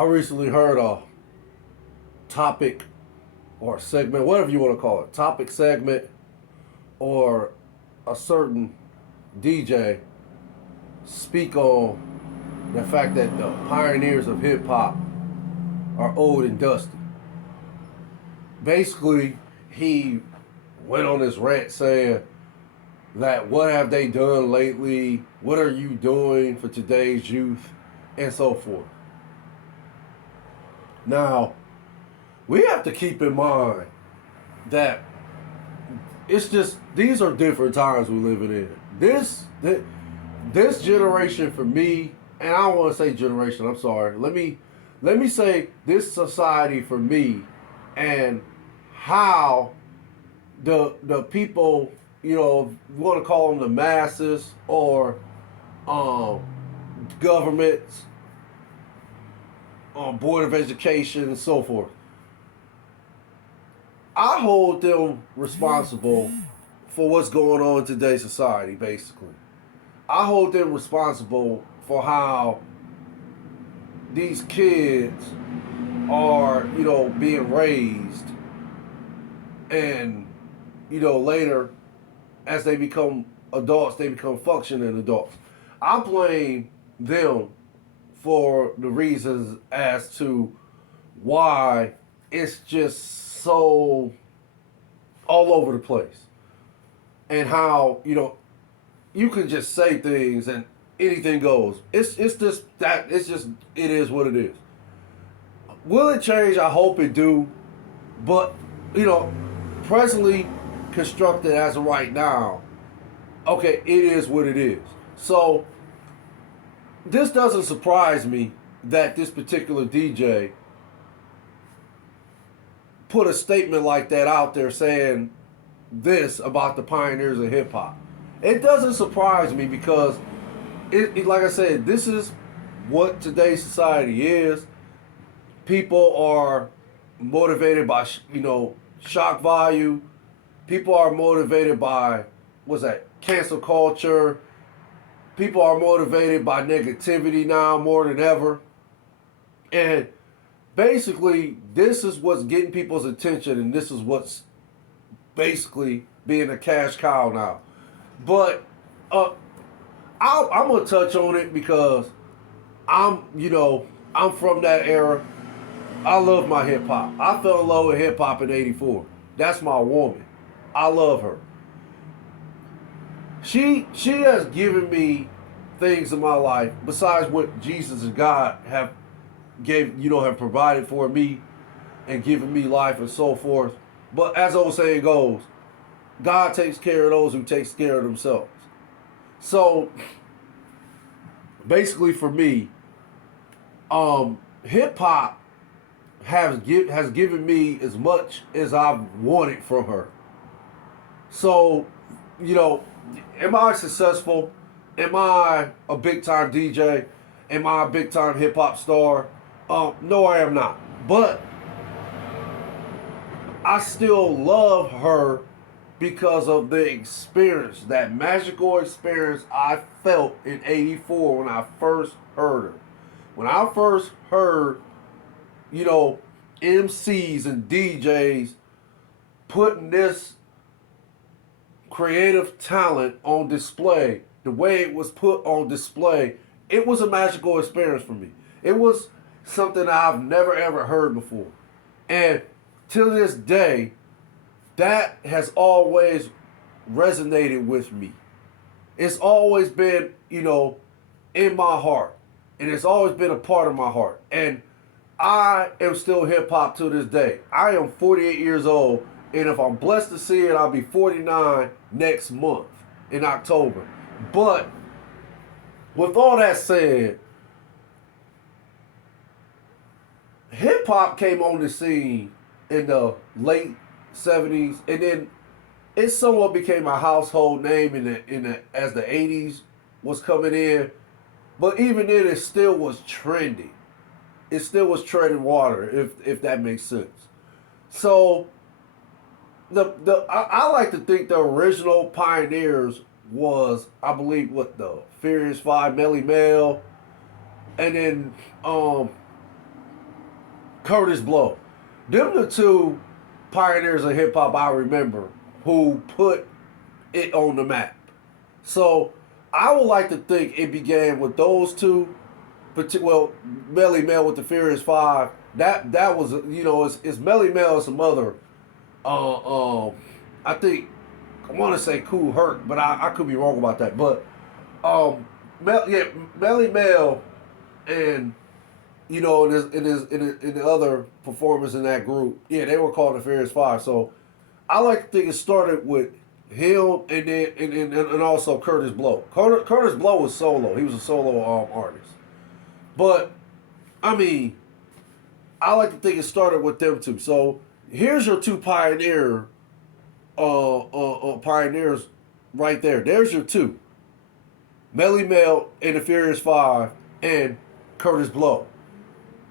I recently heard a topic or segment, whatever you want to call it, topic segment or a certain DJ speak on the fact that the pioneers of hip hop are old and dusty. Basically, he went on this rant saying that what have they done lately? What are you doing for today's youth? And so forth. Now, we have to keep in mind that it's just these are different times we're living in. This generation for me, and I don't want to say generation. I'm sorry. Let me say this society for me, and how the people, you want to call them the masses or um, governments, board of education, and so forth. I hold them responsible for what's going on in today's society, basically. I hold them responsible for how these kids are, being raised and, later as they become adults, they become functioning adults. I blame them for the reasons as to why it's just so all over the place. And how, you can just say things and anything goes. It's just it is what it is. Will it change? I hope it do. But, you know, presently constructed as of right now, okay, it is what it is. So this doesn't surprise me that this particular DJ put a statement like that out there saying this about the pioneers of hip hop. It doesn't surprise me because like I said, this is what today's society is. People are motivated by shock value. People are motivated by what's that, cancel culture. People are motivated by negativity now more than ever. And basically, this is what's getting people's attention, and this is what's basically being a cash cow now. But I'm gonna touch on it because I'm from that era. I love my hip hop. I fell in love with hip hop in '84. That's my woman. I love her. She has given me things in my life besides what Jesus and God have provided for me and given me life and so forth. But as old saying goes, God takes care of those who takes care of themselves. So basically for me, hip hop has given me as much as I've wanted from her. So, am I successful? Am I a big time DJ? Am I a big time hip hop star? No, I am not. But I still love her because of the experience, that magical experience I felt in '84 when I first heard her. When I first heard, MCs and DJs putting this creative talent on display, the way it was put on display, it was a magical experience for me. It was something I've never ever heard before. And till this day, that has always resonated with me. It's always been, in my heart. And it's always been a part of my heart. And I am still hip hop to this day. I am 48 years old, and if I'm blessed to see it, I'll be 49 next month in October. But with all that said, hip hop came on the scene in the late '70s, and then it somewhat became a household name as the '80s was coming in. But even then, it still was trending. It still was treading water, if that makes sense. So I like to think the original pioneers was, I believe, what, the Furious Five, Melly Mel, and then Curtis Blow. Them the two pioneers of hip hop I remember who put it on the map. So I would like to think it began with those two. Well, Melly Mel with the Furious Five. That was, it's Melly Mel and some other. I think I want to say Cool Herc, but I could be wrong about that. But Melly Mel and in the other performers in that group, yeah, they were called the Furious Five. So I like to think it started with him and then and also Curtis Blow. Curtis Blow was solo. He was a solo artist. But I mean, I like to think it started with them two. So here's your two pioneers right there. There's your two. Melly Mel and the Furious Five and Curtis Blow.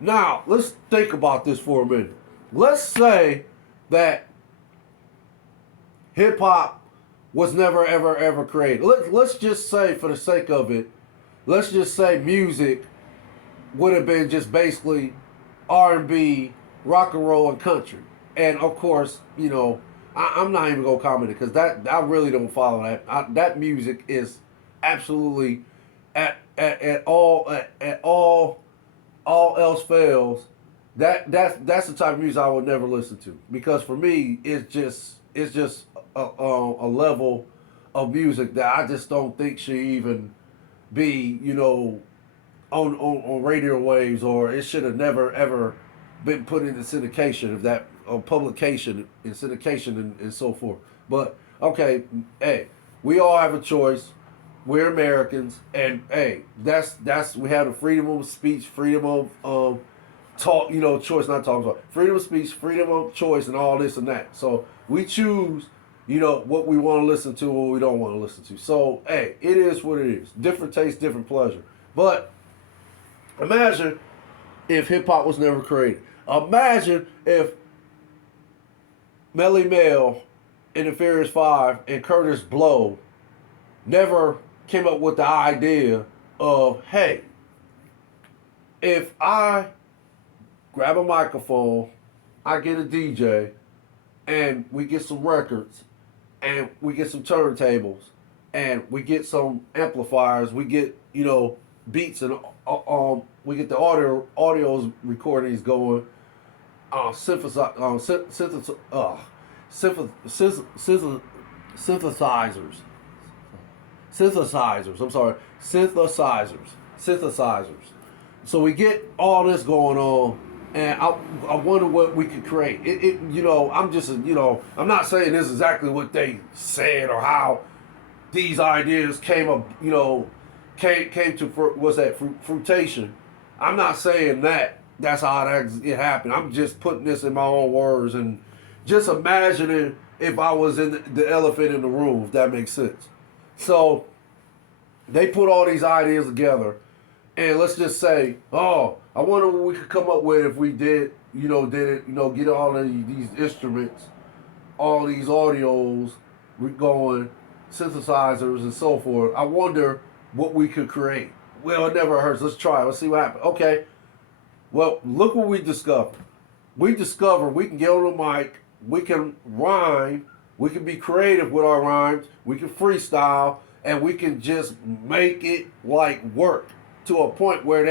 Now, let's think about this for a minute. Let's say that hip hop was never, ever, ever created. Let's just say, for the sake of it, let's just say music would have been just basically R&B, rock and roll, and country. And of course, I'm not even gonna comment it because that I really don't follow that. That music is absolutely at all else fails. That's the type of music I would never listen to because for me it's just a level of music that I just don't think should even be on radio waves, or it should have never ever been put into syndication of that publication and syndication and so forth. But okay, hey, we all have a choice. We're Americans, and hey, that's we have the freedom of speech, freedom of talk, choice, not talk about freedom of speech, freedom of choice, and all this and that. So we choose, what we want to listen to, what we don't want to listen to. So hey, it is what it is. Different taste, different pleasure. But imagine if hip hop was never created. Imagine if Melly Mel and the Furious Five and Curtis Blow never came up with the idea of, hey, if I grab a microphone, I get a DJ, and we get some records, and we get some turntables, and we get some amplifiers, we get, beats, and we get the audio recordings going, synthesizers. So we get all this going on, and I wonder what we could create. I'm not saying this is exactly what they said or how these ideas came up, came to fruition. I'm not saying that's how it happened. I'm just putting this in my own words and just imagining if I was in the elephant in the room, if that makes sense. So they put all these ideas together, and let's just say, I wonder what we could come up with if we did it, get all of these instruments, all these audios going, synthesizers and so forth. I wonder what we could create. Well, it never hurts. Let's try it. Let's see what happens. Okay. Well, look what we discovered. We discovered we can get on the mic, we can rhyme, we can be creative with our rhymes, we can freestyle, and we can just make it like work to a point where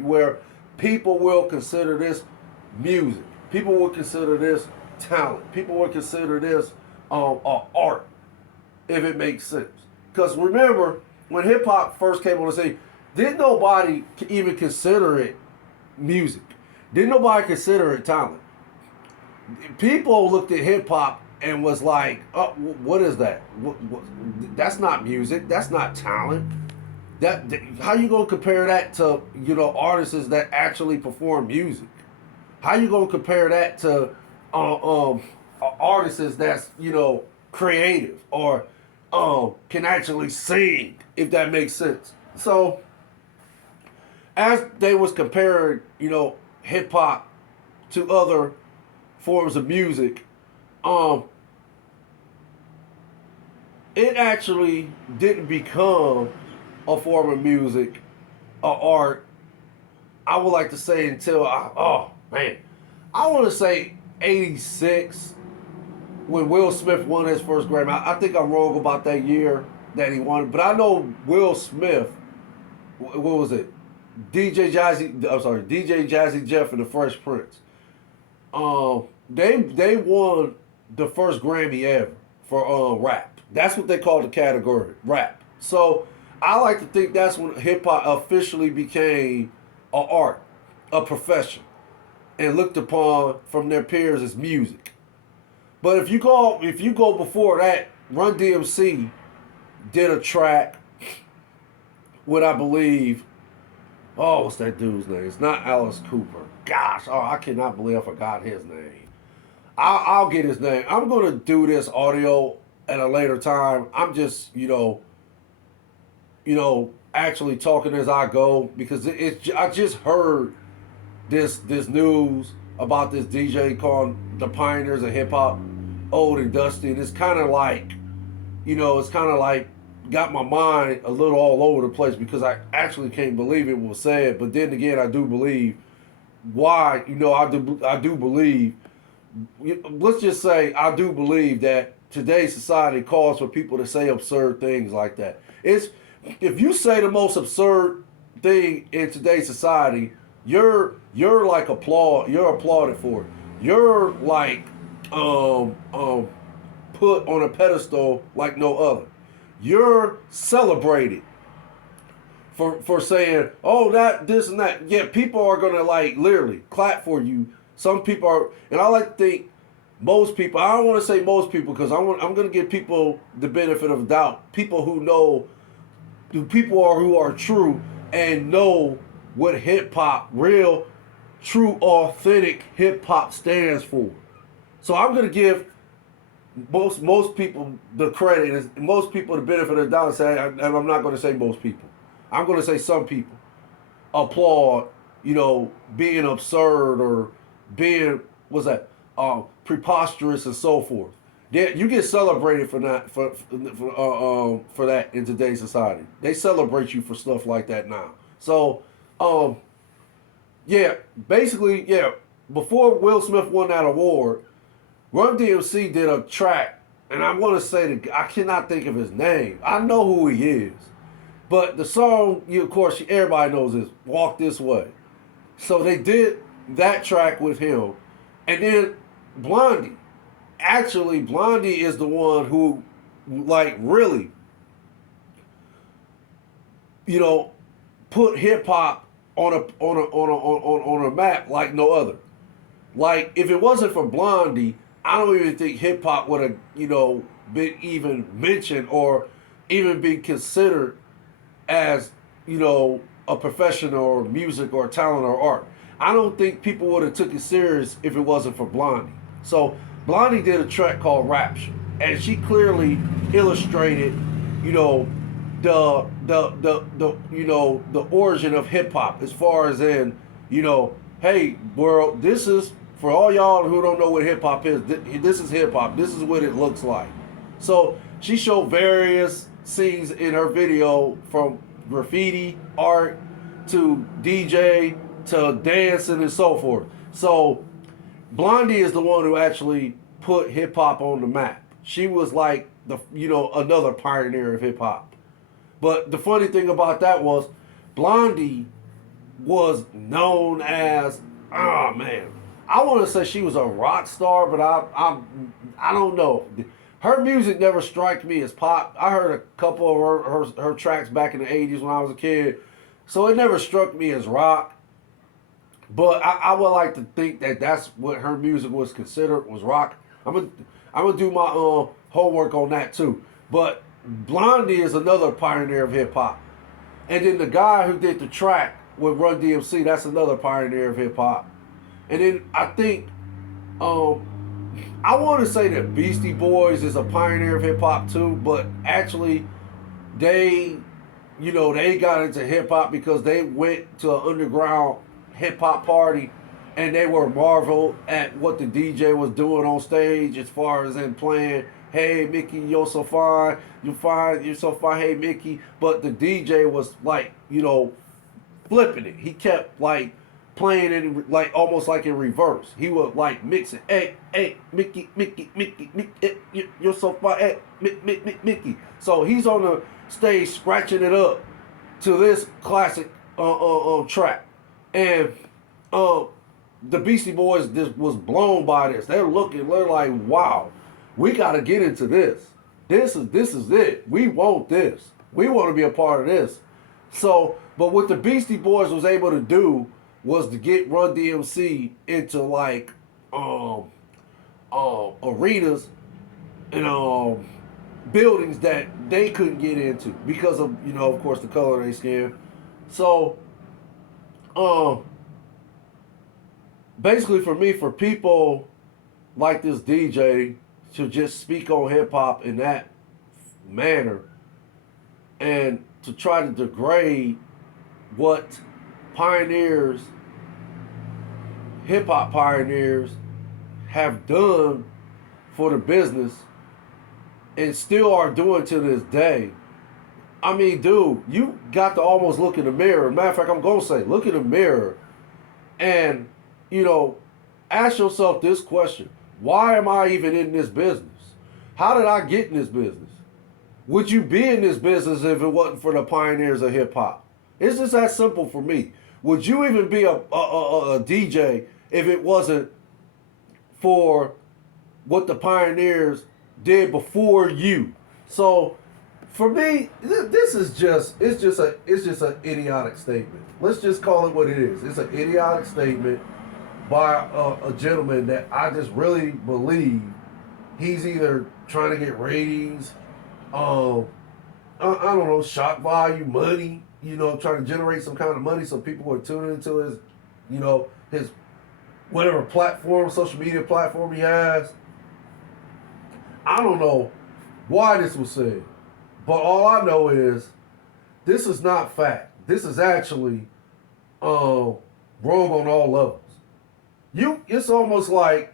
where people will consider this music. People will consider this talent. People will consider this art, if it makes sense. Because remember, when hip hop first came on the scene, didn't nobody even consider it music. Didn't nobody consider it talent. People looked at hip hop and was like, "Oh, what is that? That's not music. That's not talent. How you gonna compare that to artists that actually perform music? How you gonna compare that to artists that's creative or can actually sing, if that makes sense?" So as they was comparing, hip hop to other forms of music, it actually didn't become a form of music or art, I would like to say, until man, I want to say 86 when Will Smith won his first Grammy. I think I'm wrong about that year that he won, but I know Will Smith. What was it? DJ Jazzy Jeff and the Fresh Prince. They won the first Grammy ever for rap. That's what they call the category, rap. So I like to think that's when hip hop officially became an art, a profession, and looked upon from their peers as music. But if you go before that, Run DMC did a track with, I believe, oh, what's that dude's name? It's not Alice Cooper. Gosh, oh, I cannot believe I forgot his name. I'll get his name. I'm gonna do this audio at a later time. I'm just, actually talking as I go because I just heard this news about this DJ called the Pioneers of Hip Hop, Old and Dusty, and it's kind of like, got my mind a little all over the place because I actually can't believe it was said. But then again, I do believe why. I do believe. Let's just say I do believe that today's society calls for people to say absurd things like that. If you say the most absurd thing in today's society, you're like you're applauded for it. You're like put on a pedestal like no other. You're celebrated for saying, oh, that, this, and that. Yeah, people are gonna like literally clap for you. Some people are, and I like to think most people. I don't want to say most people because I'm gonna give people the benefit of the doubt. People who know, who are true and know what hip hop, real, true, authentic hip hop stands for. So I'm gonna give most people the credit, is most people the benefit of the doubt. Say, and I'm not going to say most people. I'm going to say some people applaud, being absurd or being preposterous and so forth. You get celebrated for that for that in today's society. They celebrate you for stuff like that now. So, basically, before Will Smith won that award, Run DMC did a track, and I want to say I cannot think of his name. I know who he is, but the song, of course, everybody knows is "Walk This Way." So they did that track with him, and then Blondie. Actually, Blondie is the one who, like, really, put hip hop on a map like no other. Like, if it wasn't for Blondie, I don't even think hip hop would have, been even mentioned or even been considered as, a profession or music or talent or art. I don't think people would have took it serious if it wasn't for Blondie. So Blondie did a track called Rapture, and she clearly illustrated, the origin of hip hop as far as in, hey world, this is for all y'all who don't know what hip hop is. This is hip hop. This is what it looks like. So she showed various scenes in her video, from graffiti art to DJ to dancing and so forth. So Blondie is the one who actually put hip hop on the map. She was like another pioneer of hip hop. But the funny thing about that was Blondie was known as, oh man, I want to say she was a rock star, but I don't know. Her music never struck me as pop. I heard a couple of her tracks back in the 80s when I was a kid, so it never struck me as rock. But I would like to think that that's what her music was considered, was rock. I'm gonna do my homework on that too. But Blondie is another pioneer of hip hop, and then the guy who did the track with Run DMC, that's another pioneer of hip hop. And then I think I want to say that Beastie Boys is a pioneer of hip hop too, but actually they got into hip hop because they went to an underground hip hop party and they were marveled at what the DJ was doing on stage as far as in playing, hey Mickey, you're so fine, you're so fine, hey Mickey. But the DJ was like, flipping it. He kept like playing in like almost like in reverse. He would like mix it. Hey, Mickey, Mickey, Mickey, Mickey, you're so far. Hey, Mickey. So he's on the stage scratching it up to this classic track, and the Beastie Boys just was blown by this. They're like, wow, we got to get into this. This is it. We want this. We want to be a part of this. So, but what the Beastie Boys was able to do was to get Run DMC into like arenas and buildings that they couldn't get into because of, of course, the color of their skin. So basically for me, for people like this DJ to just speak on hip hop in that manner and to try to degrade what pioneers, hip hop pioneers, have done for the business and still are doing to this day. I mean, dude, you got to almost look in the mirror. Matter of fact, I'm going to say, look in the mirror and, ask yourself this question. Why am I even in this business? How did I get in this business? Would you be in this business if it wasn't for the pioneers of hip hop? It's just that simple for me. Would you even be a DJ if it wasn't for what the pioneers did before you? So, for me, this is it's just an idiotic statement. Let's just call it what it is. It's an idiotic statement by a gentleman that I just really believe he's either trying to get ratings, I don't know, shock value, money, trying to generate some kind of money so people would tune into his, his whatever platform, social media platform he has. I don't know why this was said, but all I know is this is not fact. This is actually wrong on all levels. It's almost like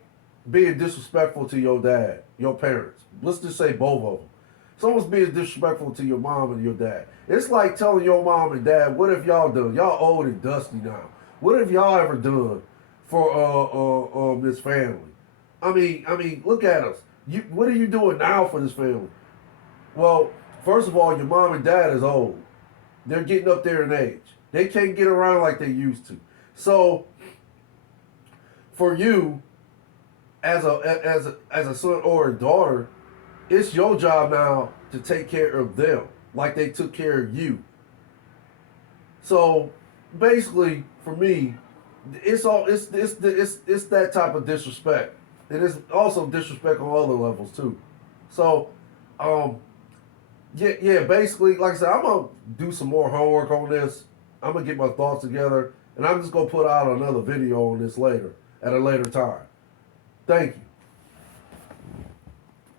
being disrespectful to your dad, your parents. Let's just say both of them. It's almost being disrespectful to your mom and your dad. It's like telling your mom and dad, what have y'all done? Y'all old and dusty now. What have y'all ever done for this family? I mean, look at us. What are you doing now for this family? Well, first of all, your mom and dad is old. They're getting up there in age. They can't get around like they used to. So, for you, as a son or a daughter, it's your job now to take care of them like they took care of you. So basically, for me, it's that type of disrespect, and it's also disrespect on other levels too. So, yeah. Basically, like I said, I'm gonna do some more homework on this. I'm gonna get my thoughts together, and I'm just gonna put out another video on this later at a later time. Thank you.